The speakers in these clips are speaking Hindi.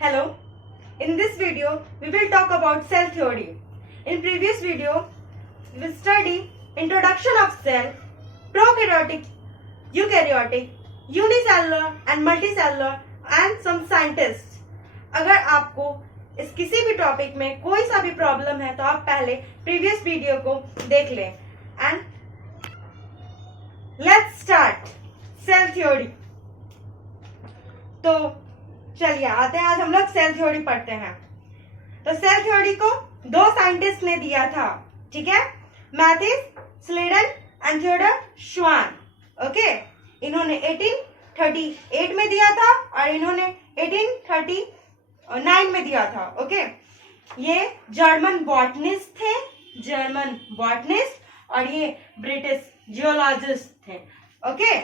Hello. In this video, we will talk about cell theory. In previous video, we study introduction of cell, prokaryotic, eukaryotic, unicellular and multicellular and some scientists. अगर आपको इस किसी भी टॉपिक में कोई सा भी प्रॉब्लम है तो आप पहले प्रीवियस वीडियो को देख लें. And let's start cell theory. तो चलिए आते हैं, आज हम लोग सेल थ्योरी पढ़ते हैं. तो सेल थ्योरी को दो साइंटिस्ट ने दिया था, ठीक है, मैथिस स्लेडन एंड थियोडर श्वान. ओके, इन्होंने 1838 में दिया था और इन्होंने 1839 में दिया था. ओके, ये जर्मन बॉटनिस्ट थे, जर्मन बॉटनिस्ट, और ये ब्रिटिश जियोलॉजिस्ट थे. ओके,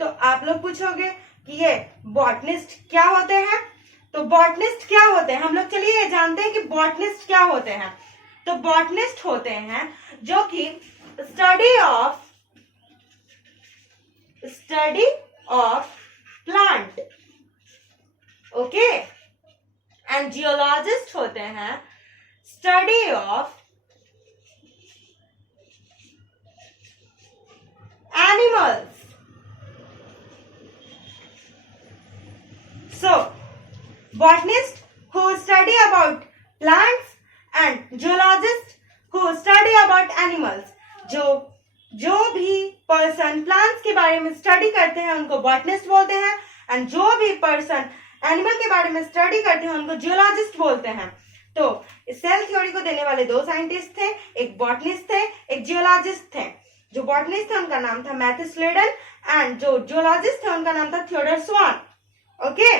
तो आप लोग पूछोगे कि ये बॉटनिस्ट क्या होते हैं. तो बॉटनिस्ट क्या होते हैं, हम लोग चलिए ये जानते हैं कि बॉटनिस्ट क्या होते हैं. तो बॉटनिस्ट होते हैं जो कि study of plant. Okay, and geologist होते हैं study of animals. So, botanists who study about plants and geologists who study about animals. जो भी पर्सन प्लांट्स के बारे में स्टडी करते हैं उनको बॉटनिस्ट बोलते हैं, एंड जो भी पर्सन एनिमल के बारे में स्टडी करते हैं उनको जियोलॉजिस्ट बोलते हैं. तो सेल थ्योरी को देने वाले दो साइंटिस्ट थे, एक बॉटनिस्ट थे, एक जियोलॉजिस्ट थे. जो बॉटनिस्ट थे उनका नाम था मैथिस स्लेडन एंड जो जियोलॉजिस्ट थे उनका नाम था थियोडर श्वान. Okay,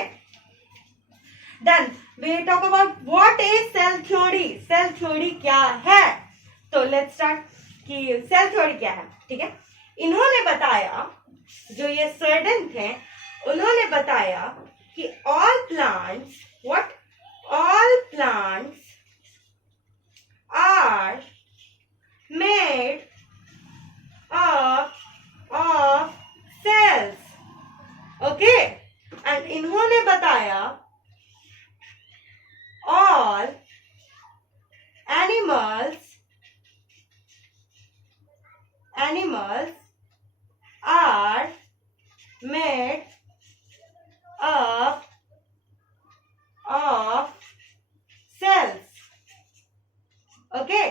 then we talk about what is cell theory. Cell theory क्या है. तो let's start कि cell theory क्या है. ठीक है, इन्होंने बताया, जो ये सर्जन थे उन्होंने बताया कि all plants are made of cells. Okay, and इन्होंने बताया all animals are made up of cells. Okay,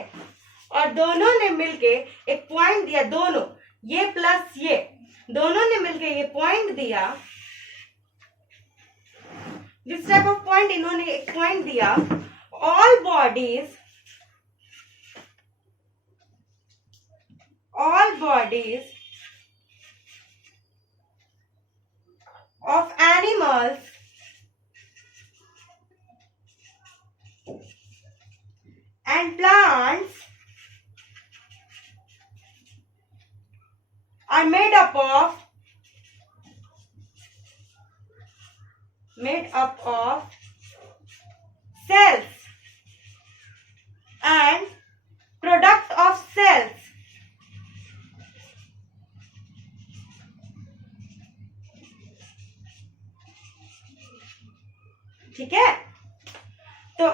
और दोनों ने मिलके एक पॉइंट दिया, दोनों ये प्लस ये दोनों ने मिलके ये पॉइंट दिया. दिस टाइप ऑफ पॉइंट इन्होंने एक पॉइंट दिया, all bodies of animals and plants are made up of cells and product of cells. ठीक है, तो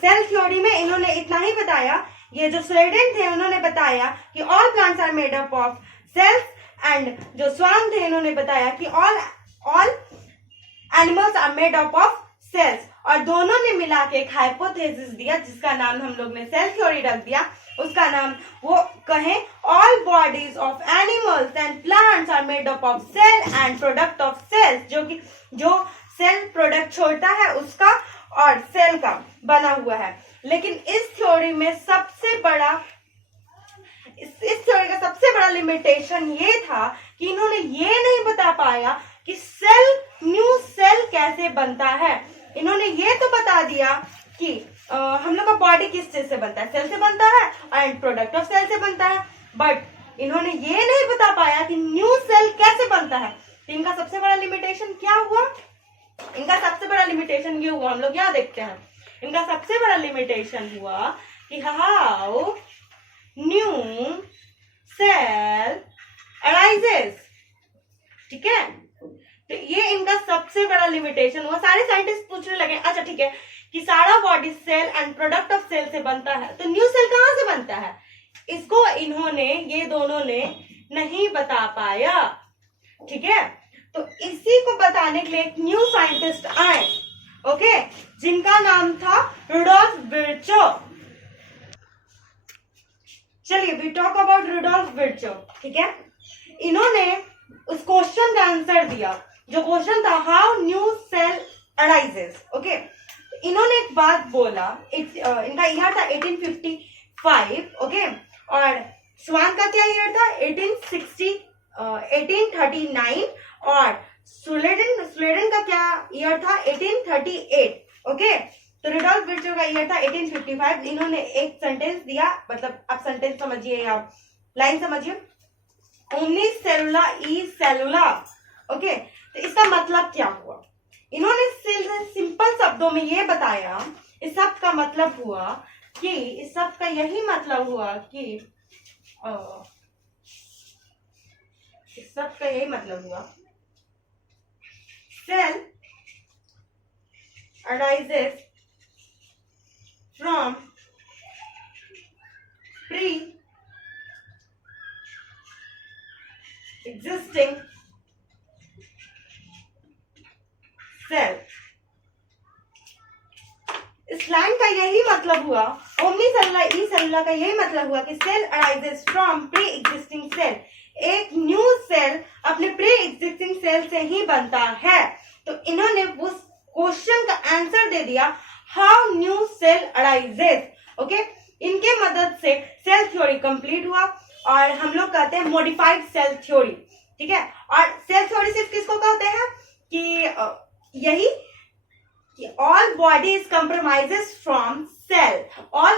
सेल थ्योरी में इन्होंने इतना ही बताया. ये जो स्लेडन थे उन्होंने बताया कि all plants are made up of cells, and जो स्वान थे इन्होंने बताया कि all animals are made up of cells. और दोनों ने मिला के एक हाइपोथेसिस दिया जिसका नाम हम लोग ने सेल थ्योरी रख दिया. उसका नाम वो कहें all bodies of animals and plants are made up of cell and product of cells, जो कि जो सेल प्रोडक्ट छोड़ता है उसका और सेल का बना हुआ है. लेकिन इस थ्योरी में सबसे बड़ा इस थ्योरी का सबसे बड़ा लिमिटेशन ये था कि इन्होंने ये नहीं बता पाया कि न्यू सेल कैसे बनता है. इन्होंने ये तो बता दिया कि हम लोग का बॉडी किस चीज से बनता है, सेल से बनता है एंड प्रोडक्ट ऑफ सेल से बनता है, बट इन्होंने ये नहीं बता पाया कि न्यू सेल कैसे बनता है. तो इनका सबसे बड़ा लिमिटेशन क्या हुआ, इनका सबसे बड़ा लिमिटेशन ये हुआ, हम लोग यहाँ देखते हैं. इनका सबसे बड़ा लिमिटेशन हुआ कि हाउ न्यू सेल अराइजेस. ठीक है, तो ये इनका सबसे बड़ा लिमिटेशन हुआ। सारे साइंटिस्ट पूछने लगे अच्छा ठीक है कि सारा body cell and product of cell से बनता है, तो न्यू सेल कहाँ से बनता है? इसको इन्होंने, ये दोनों ने नहीं बता पाया। ठीक है, तो इसी को बताने के लिए एक न्यू साइंटिस्ट आए, ओके, जिनका नाम था रुडोल्फ विर्चो। चलिए we talk about Rudolf Virchow. ठीक है, इन्होंने उस क्वेश्चन का आंसर दिया, जो क्वेश्चन था how new cell arises. Okay, इन्होंने एक बात बोला, इनका ईयर था 1855, ओके, और स्वान का क्या ईयर था 1839, और स्वीडन का क्या ईयर था 1838, ओके। तो रुडोल्फ विर्चो का ईयर था 1855। इन्होंने एक सेंटेंस दिया, मतलब आप सेंटेंस समझिए या लाइन समझिए, ओमनी सेलुला ई सेलुला, ओके। तो इसका मतलब क्या हुआ? इन्होंने सिंपल शब्दों में ये बताया, इस शब्द का मतलब हुआ कि, इस शब्द का यही मतलब हुआ कि इस शब्द का यही मतलब हुआ, cell arises from pre-existing cell। इस लाइन का यही मतलब हुआ, ओमनी सेलुला ई सेलुला का यही मतलब हुआ कि cell arises from pre existing cell. एक न्यू सेल अपने प्री एग्जिस्टिंग सेल से ही बनता है। तो इन्होंने उस क्वेश्चन का आंसर दे दिया, how new cell arises. Okay, इनके मदद से सेल थ्योरी कंप्लीट हुआ, और हम लोग कहते हैं मॉडिफाइड सेल थ्योरी। ठीक है, और सेल थ्योरी सिर्फ किसको कहते हैं कि यही कि all bodies compromises from cell, all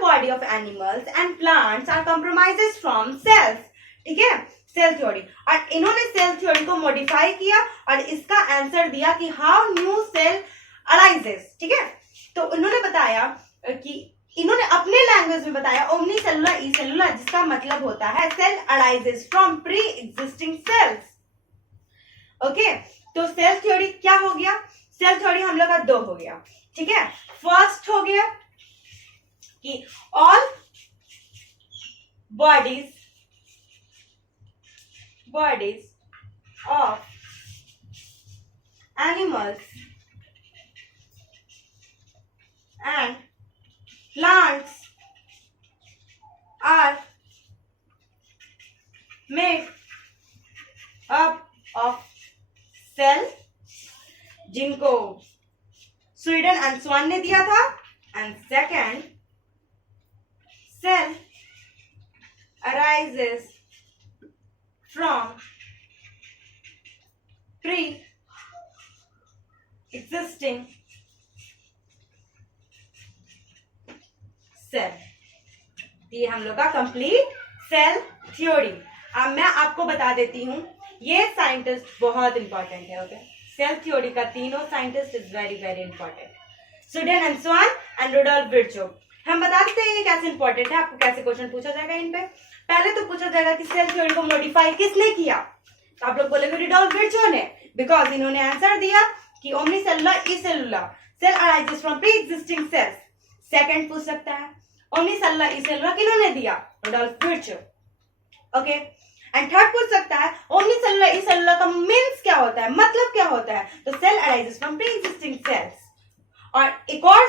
body of animals and plants are compromises from cells। ठीक है, सेल थ्योरी। और इन्होंने सेल थ्योरी को मॉडिफाई किया और इसका आंसर दिया कि हाउ न्यू सेल अराइजेस। ठीक है, तो उन्होंने बताया कि इन्होंने अपने लैंग्वेज में बताया ओमनी सेलुला ई सेलुला, जिसका मतलब होता है cell arises from pre existing cells. Okay, तो सेल थ्योरी क्या हो गया? सेल थ्योरी हम लोग का दो हो गया। ठीक है, फर्स्ट हो गया कि all bodies of animals and plants are made up of cell, जिनको स्वीडन एंड स्वान ने दिया था। And second, cell arises from pre existing cell. ये हम लोग का कंप्लीट सेल थ्योरी। अब मैं आपको बता देती हूं, ये साइंटिस्ट बहुत इंपॉर्टेंट है। ओके, सेल थ्योरी का तीनों scientist is very very important, Schleiden and Schwann and Rudolf Virchow. हम बता देते हैं ये कैसे इंपॉर्टेंट है, आपको कैसे क्वेश्चन पूछा जाएगा इन पे। पहले तो पूछा जाएगा कि सेल थ्योरी को मॉडिफाई किसने किया, तो आप लोग बोलेंगे रुडोल्फ विर्चो ने, बिकॉज इन्होंने आंसर दिया कि omnis cellula e cellula, cell arises from pre existing cells. Second पूछ सकता है ओमनी सेलुला ई सेलुला किन्होंने दिया, Rudolf Virchow. Okay, and third पूछ सकता है ओमनी सेलुला ई सेलुला का मीन्स क्या होता है, मतलब क्या होता है, तो cell arises from pre existing cells. और एक और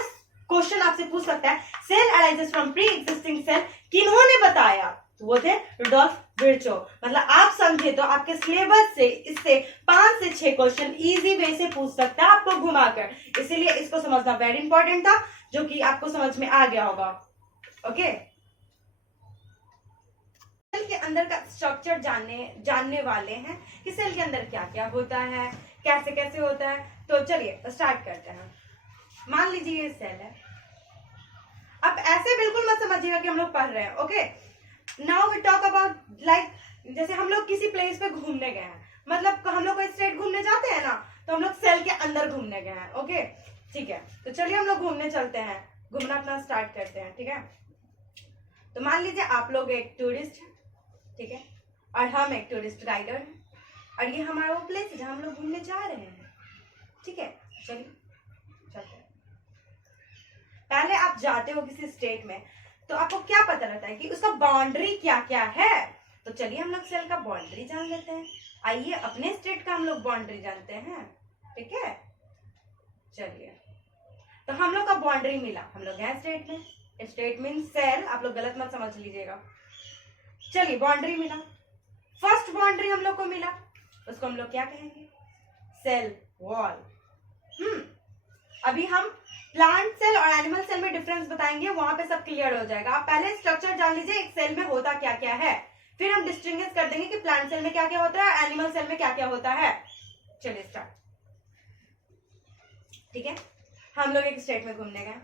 क्वेश्चन आपसे पूछ सकता है cell arises from pre existing cell किन्होंने बताया, तो वो थे रुडोल्फ विर्चो। मतलब आप समझे तो आपके सिलेबस से इससे 5 से 6 क्वेश्चन इजी वे से पूछ सकता है आपको घुमाकर, इसीलिए इसको समझना वेरी इंपॉर्टेंट था, जो कि आपको समझ में आ गया होगा। ओके, सेल के अंदर का स्ट्रक्चर जानने वाले हैं कि सेल के अंदर क्या क्या होता है, कैसे कैसे होता है। तो चलिए स्टार्ट करते हैं। मान लीजिए ये सेल है। अब ऐसे बिल्कुल मत समझिएगा कि हम लोग पढ़ रहे हैं। Okay, now we talk about like, जैसे हम लोग किसी प्लेस पे घूमने गए हैं, मतलब हम लोग कोई स्टेट घूमने जाते हैं ना, तो हम लोग सेल के अंदर घूमने गए हैं। ओके, ठीक है, तो चलिए हम लोग घूमने चलते हैं, घूमना अपना स्टार्ट करते हैं। ठीक है, तो मान लीजिए आप लोग एक टूरिस्ट हैं, ठीक है, और हम एक टूरिस्ट गाइडर हैं। और ये हमारा वो प्लेस है जहाँ हम लोग घूमने जा रहे हैं, ठीक है। चलिए चलते हैं। पहले आप जाते हो किसी स्टेट में तो आपको क्या पता रहता है कि उसका बाउंड्री क्या क्या है। तो चलिए हम लोग सेल का बाउंड्री जान लेते हैं। आइए अपने स्टेट का हम लोग बाउंड्री जानते हैं, ठीक है। चलिए, तो हम लोग का बाउंड्री मिला, हम लोग हैं स्टेट में, स्टेट मीन सेल, आप लोग गलत मत समझ लीजिएगा। चलिए बाउंड्री मिला, फर्स्ट बाउंड्री हम लोग को मिला, उसको हम लोग क्या कहेंगे, सेल वॉल। अभी हम प्लांट सेल और एनिमल सेल में डिफरेंस बताएंगे, वहां पे सब क्लियर हो जाएगा। आप पहले स्ट्रक्चर जान लीजिए एक सेल में होता क्या क्या है, फिर हम डिस्टिंग्विश कर देंगे कि प्लांट सेल में क्या क्या होता है, एनिमल सेल में क्या क्या होता है। चलिए स्टार्ट, ठीक है। हम लोग एक स्टेट में घूमने गए,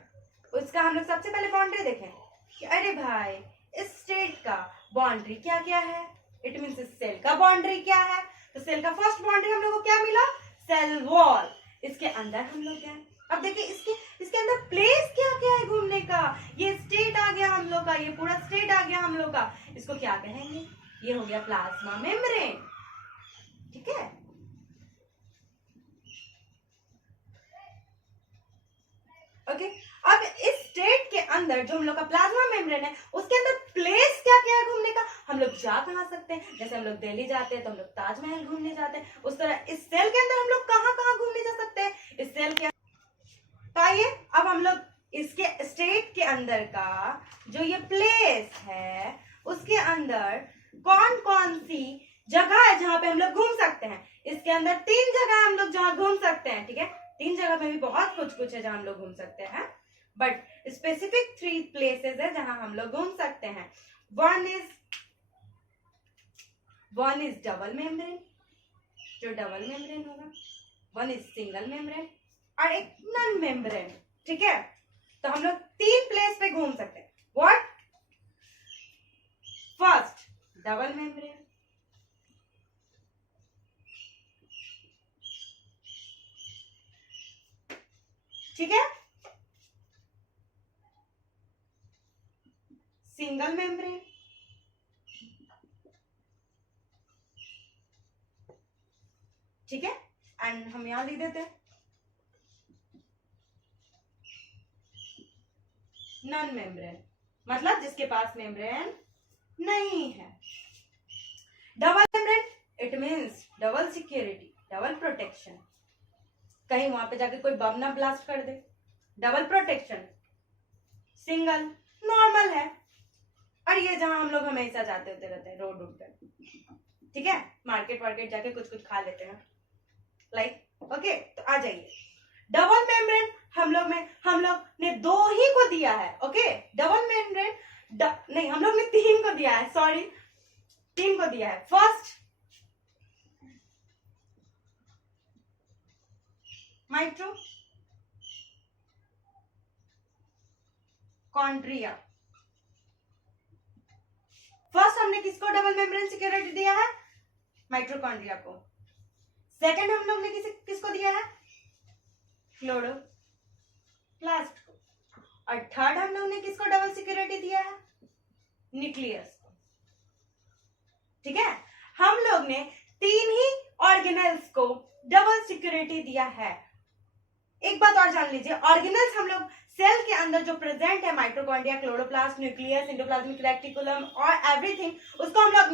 उसका हम लोग सबसे पहले बाउंड्री देखें कि अरे भाई इस स्टेट का बाउंड्री क्या क्या है, इट मीन्स इस सेल का बाउंड्री क्या है। तो सेल का फर्स्ट बाउंड्री हम लोग को क्या मिला, सेल वॉल। इसके अंदर हम लोग क्या, अब देखिए इसके अंदर प्लेस क्या क्या है घूमने का। ये स्टेट आ गया हम लोग का, ये पूरा स्टेट आ गया हम लोग का, इसको क्या कहेंगे, ये हो गया प्लाज्मा मेम्ब्रेन, ठीक है। ओके, अब इस स्टेट के अंदर जो हम लोग का प्लाज्मा मेम्ब्रेन है, उसके अंदर प्लेस क्या क्या है घूमने का, हम लोग जा कहाँ सकते हैं। जैसे हम लोग दिल्ली जाते हैं तो हम लोग ताजमहल घूमने जाते हैं, उस तरह इस सेल के अंदर हम लोग कहाँ कहाँ घूमने जा सकते हैं इस सेल के। तो आइए अब हम लोग इसके स्टेट के अंदर का जो ये प्लेस है, उसके अंदर कौन कौन सी जगह है जहां पे हम लोग घूम सकते हैं। इसके अंदर 3 जगह हम लोग जहां घूम सकते हैं, ठीक है। 3 जगह में भी बहुत कुछ है जहां हम लोग घूम सकते हैं, बट स्पेसिफिक 3 प्लेसेस है जहां हम लोग घूम सकते हैं। वन इज डबल मेम्ब्रेन, जो डबल मेम्ब्रेन होगा, वन इज सिंगल मेम्ब्रेन और एक नॉन मेम्ब्रेन, ठीक है। तो हम लोग 3 प्लेस पे घूम सकते हैं। व्हाट, फर्स्ट डबल मेम्ब्रेन, ठीक है, सिंगल मेम्ब्रेन, ठीक है। एंड हम यहां लिख देते हैं नॉन मेम्ब्रेन, मतलब जिसके पास मेम्ब्रेन नहीं है। Double membrane it means double security, double protection, कहीं वहां पे जाके कोई बम ना ब्लास्ट कर दे, डबल प्रोटेक्शन। सिंगल नॉर्मल है, और ये जहां हम लोग हमेशा जाते होते रहते हैं रोड पे, ठीक है, मार्केट वार्केट जाके कुछ कुछ खा लेते हैं, लाइक ओके। तो आ जाइए, डबल मेम्ब्रेन हम लोग ने 2 ही को दिया है, ओके। डबल मेम्ब्रेन नहीं, हम लोग ने 3 को दिया है, सॉरी 3 को दिया है। फर्स्ट माइटोकॉन्ड्रिया, फर्स्ट हमने किसको डबल मेम्ब्रेन सिक्योरिटी दिया है, माइटोकॉन्ड्रिया को। सेकंड हम लोग ने किसको दिया है, क्लोरोप्लास्ट को। और थर्ड हम लोग ने किसको डबल सिक्योरिटी दिया है, न्यूक्लियस को, ठीक है। हम लोग ने 3 ही ऑर्गेनेल्स को डबल सिक्योरिटी दिया है। एक बात और जान लीजिए, ऑर्गेनेल्स हम लोग सेल के अंदर जो प्रेजेंट है, mitochondria, chloroplast, nucleus, endoplasmic reticulum और एवरीथिंग, उसको हम लोग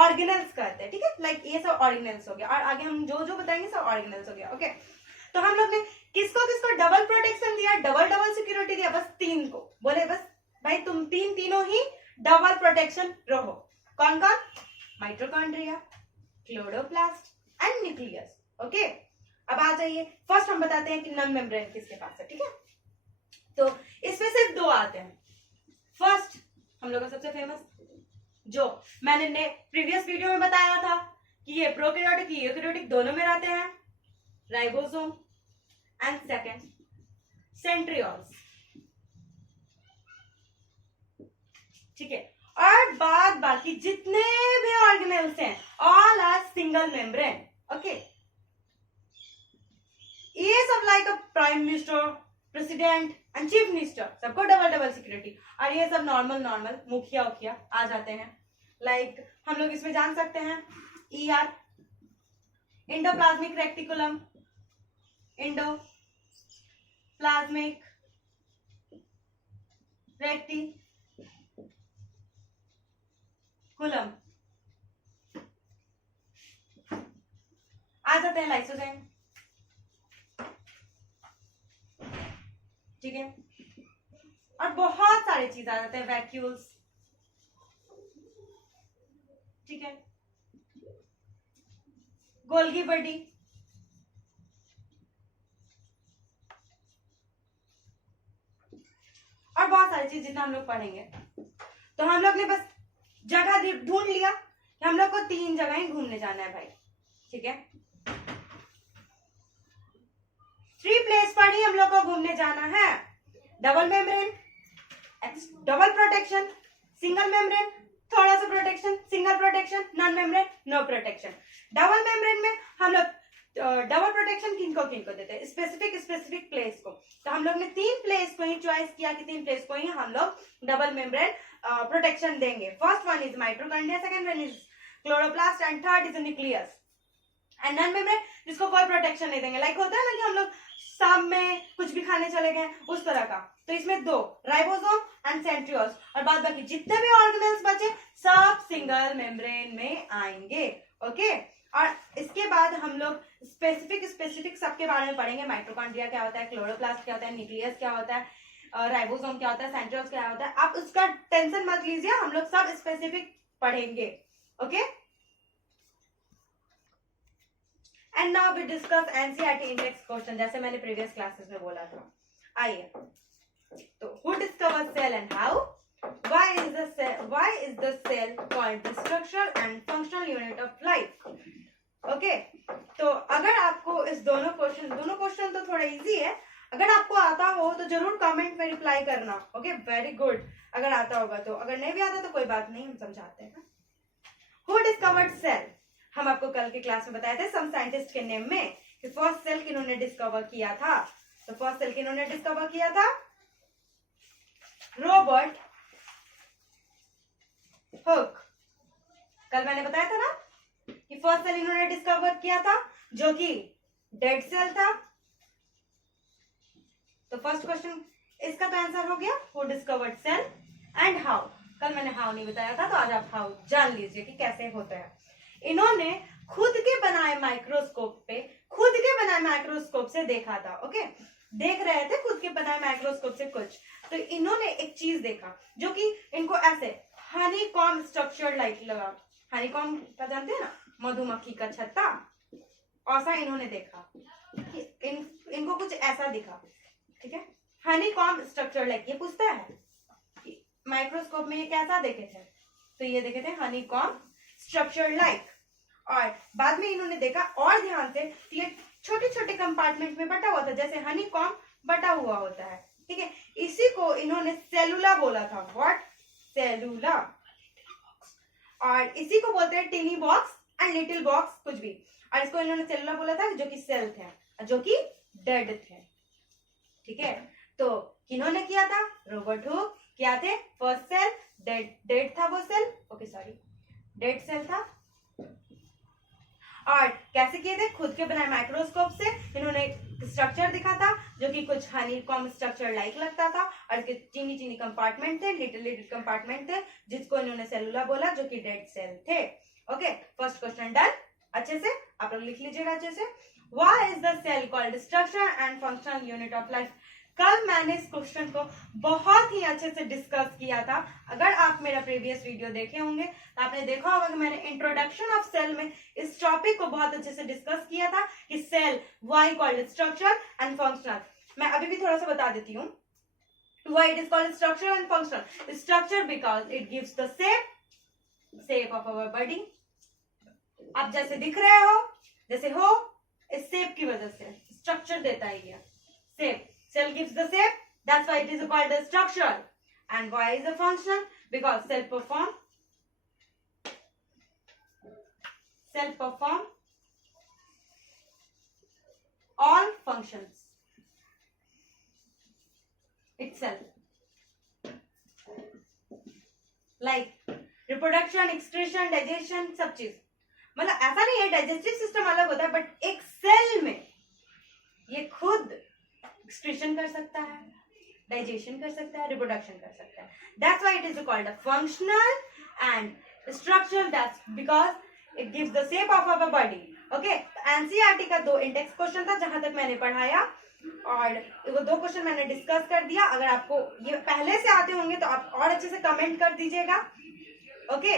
ऑर्गेनेल्स कहते हैं, ठीक है। लाइक ये सब ऑर्गेनेल्स हो गया, और आगे हम जो जो बताएंगे सब ऑर्गेनेल्स हो गया, ओके। तो हम लोग ने किसको किसको डबल प्रोटेक्शन दिया, डबल डबल सिक्योरिटी दिया, बस 3 को। बोले बस भाई तुम तीनों ही डबल प्रोटेक्शन रहो। कौन कौन, mitochondria, chloroplast and nucleus, okay. अब आ जाइए, फर्स्ट हम बताते हैं कि नॉन मेम्ब्रेन किसके पास है, ठीक है। तो इसमें सिर्फ 2 आते हैं। फर्स्ट हम लोग का सबसे फेमस, जो मैंने प्रीवियस वीडियो में बताया था कि ये प्रोकैरियोटिक यूकैरियोटिक दोनों में रहते हैं, राइबोसोम। एंड सेकेंड सेंट्रियोल्स, ठीक है। और बाद बाकी जितने भी ऑर्गेनेल्स हैं, all are single membrane, okay. ये सब like a prime minister, president and chief minister, सबको डबल डबल सिक्योरिटी। और ये सब नॉर्मल मुखिया उखिया आ जाते हैं। लाइक हम लोग इसमें जान सकते हैं ER, endoplasmic reticulum, endoplasmic reticulum. आ जाते हैं लाइसोजाइम, ठीक है, और बहुत सारे चीज आ जाते हैं, वैक्यूल्स, ठीक है, गोल्गी बॉडी, और बहुत सारी चीज जितना हम लोग पढ़ेंगे। तो हम लोग ने बस जगह ढूंढ लिया कि हम लोग को 3 जगह ही घूमने जाना है भाई, ठीक है। 3 प्लेस पर ही हम लोग को घूमने जाना है। Double membrane, double protection, single membrane, थोड़ा सा protection, single protection, non membrane, no protection. Double membrane में हम लोग डबल प्रोटेक्शन किनको किनको देते हैं, स्पेसिफिक प्लेस को। तो हम लोग ने 3 प्लेस को ही चॉइस किया कि 3 प्लेस को ही हम लोग डबल मेम्ब्रेन प्रोटेक्शन देंगे। First one is mitochondria, second one is chloroplast and third is nucleus. And non membrane जिसको कोई प्रोटेक्शन नहीं देंगे, लाइक होता है ना कि हम लोग शाम में कुछ भी खाने चले गए उस तरह का। तो इसमें 2 राइबोसोम एंड सेंट्रियोल्स, और बाद बाकी जितने भी ऑर्गेनेल्स बचे सब सिंगल मेम्ब्रेन में आएंगे, ओके। और इसके बाद हम लोग स्पेसिफिक सबके बारे में पढ़ेंगे। माइटोकॉन्ड्रिया क्या होता है, क्लोरोप्लास्ट क्या होता है, न्यूक्लियस क्या होता है, राइबोसोम क्या होता है, सेंट्रियोल्स क्या होता है। आप उसका टेंशन मत लीजिए, हम लोग सब स्पेसिफिक पढ़ेंगे, okay. And now we discuss NCERT index question, जैसे मैंने प्रीवियस क्लासेस में बोला था। आइए, तो who discover cell and how, why is the cell called the structural and functional unit of life? Okay, तो अगर आपको इस दोनों क्वेश्चन तो थोड़ा इजी है, अगर आपको आता हो तो जरूर कमेंट में रिप्लाई करना, ओके। वेरी गुड, अगर आता होगा तो, अगर नहीं भी आता तो कोई बात नहीं, हम समझाते हैं। हु डिस्कवर्ड सेल, हम आपको कल के क्लास में बताए थे सम साइंटिस्ट के नेम में कि फर्स्ट सेल किन्होंने डिस्कवर किया था। तो फर्स्ट सेल किन्होंने डिस्कवर किया था, रॉबर्ट हुक। कल मैंने बताया था ना कि फर्स्ट सेल इन्होंने डिस्कवर किया था जो कि डेड सेल था। तो फर्स्ट क्वेश्चन इसका तो आंसर हो गया, who discovered cell and how. कल मैंने हाउ नहीं बताया था, तो आज आप हाउ जान लीजिए कि कैसे होता है। इन्होंने खुद के बनाए माइक्रोस्कोप से देखा था, ओके। देख रहे थे खुद के बनाए माइक्रोस्कोप से कुछ, तो इन्होंने एक चीज देखा जो कि इनको ऐसे हनीकॉम्ब स्ट्रक्चर लाइक लगा। हनीकॉम्ब का जानते हैं ना, मधुमक्खी का छत्ता, ऐसा इन्होंने देखा कि इनको कुछ ऐसा दिखा, ठीक है। हनीकॉम्ब स्ट्रक्चर लाइक, ये पूछता है कि माइक्रोस्कोप में ये कैसा देखे थे, तो ये देखे थे हनीकॉम्ब स्ट्रक्चर लाइक। और बाद में इन्होंने देखा और ध्यान से, ये छोटे छोटे कंपार्टमेंट में बटा हुआ था, जैसे हनीकॉम्ब बटा हुआ होता है, ठीक है। इसी को इन्होंने सेलुला बोला था। व्हाट? सेलुला। और इसी को बोलते हैं टिनी बॉक्स एंड लिटिल बॉक्स, कुछ भी। और इसको इन्होंने सेलुला बोला था जो कि सेल थे, जो कि डेड थे, ठीक है। तो किन्होंने किया था? Robert Hooke. क्या थे? फर्स्ट सेल डेड था वो cell, okay sorry, dead cell था। और कैसे किए थे? खुद के बनाए माइक्रोस्कोप से इन्होंने स्ट्रक्चर दिखा था जो कि कुछ हनीकॉम्ब स्ट्रक्चर लाइक लगता था, और इसके चीनी चीनी कंपार्टमेंट थे, लिटिल कंपार्टमेंट थे, जिसको इन्होंने सेलुला बोला, जो कि डेड सेल थे, ओके। First question done. अच्छे से आप लोग लिख लीजिएगा अच्छे से। Why is the cell called structure and functional unit of life? कल मैंने इस क्वेश्चन को बहुत ही अच्छे से डिस्कस किया था। अगर आप मेरा प्रीवियस वीडियो देखे होंगे तो आपने देखा होगा कि मैंने इंट्रोडक्शन ऑफ सेल में इस टॉपिक को बहुत अच्छे से डिस्कस किया था कि cell why called structure and functional. मैं अभी भी थोड़ा सा बता देती हूँ। Why it is called structure and functional? Structure because it gives the shape of our body. आप जैसे दिख रहे हो, जैसे हो, इस शेप की वजह से स्ट्रक्चर देता है ये shape. Cell gives the shape, that's why it is called a structure. And why is it functional? Because cell perform all functions itself, like reproduction, excretion, digestion, सब चीज। मतलब ऐसा नहीं है डाइजेस्टिव सिस्टम अलग होता है, बट एक सेल में ये खुद एक्सक्रीशन कर सकता है, डाइजेशन कर सकता है, रिप्रोडक्शन कर सकता है. That's why it is called a functional and structural. That's because it gives the shape of our body. Okay, NCERT का 2 इंडेक्स क्वेश्चन था जहां तक मैंने पढ़ाया, और वो 2 क्वेश्चन मैंने डिस्कस कर दिया. अगर आपको ये पहले से आते होंगे तो आप और अच्छे से कमेंट कर दीजिएगा. ओके